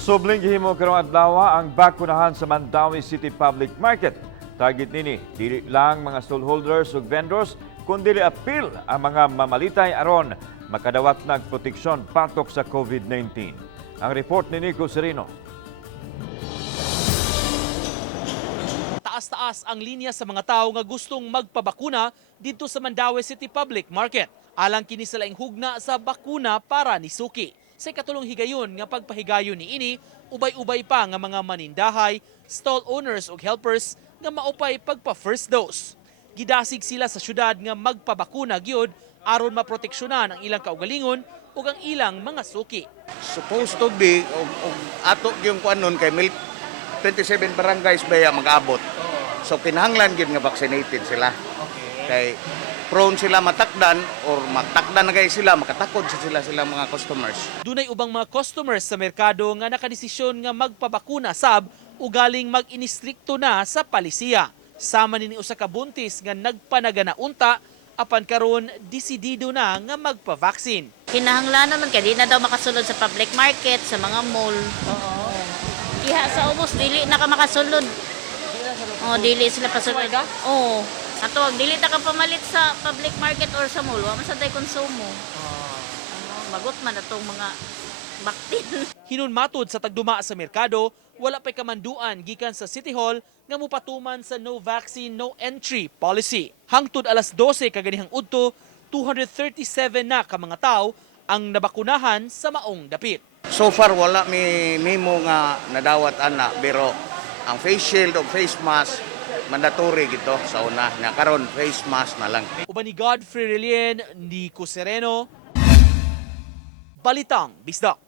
Subling gihimo karong adlaw ang bakunahan sa Mandaue City Public Market. Target nini dili lang mga stallholders ug vendors kundi apil ang mga mamalitay aron makadawat ng proteksyon patok sa COVID-19. Ang report ni Nico Serino. Taas-taas ang linya sa mga tao nga gustong magpabakuna dito sa Mandaue City Public Market. Alang kini sa laing hugna sa bakuna para ni suki. Sa katulong higayon nga pagpahigayon ni ini, ubay-ubay pa nga mga manindahay, stall owners ug helpers nga maupay pagpa first dose. Gidasig sila sa syudad nga magpabakuna gyud aron maproteksyonan ang ilang kaugalingon ug ang ilang mga suki. Supposed to be ato yung kuanon kay 27 barangays baya mag-abot. So kinahanglan gyud nga vaccinated sila. Kay prone sila matakdan or matakdan na kay sila, makatakod sila mga customers. Dunay ubang mga customers sa merkado nga nakadesisyon nga magpabakuna sab ugaling mag-inistrikto na sa palisiya. Sama nini usa ka buntis nga nagpanagana unta apan karon desidido na nga magpa-vaccine. Kinahanglan naman kay di na daw makasulod sa public market, sa mga mall. Iha sa ubos dili na ka makasulod. Dili sila pasulod. Oo. Ato, dili ta ka pamalit sa public market or sa mall, wa man sa tay konsumo. Magot man atong mga baktin. Hinunmatod sa tagduma sa merkado, wala pay kamanduan gikan sa City Hall nga mopatuman sa no vaccine, no entry policy. Hangtod alas 12 kaganihang udto, 237 na ka mga tao ang nabakunahan sa maong dapit. So far wala mi memo nga nadawat ana pero ang face shield o face mask mandatory gito sa una nga karon face mask na lang. Uban ni Godfrey Relien, Nico Sereno, Balitang Bisdak.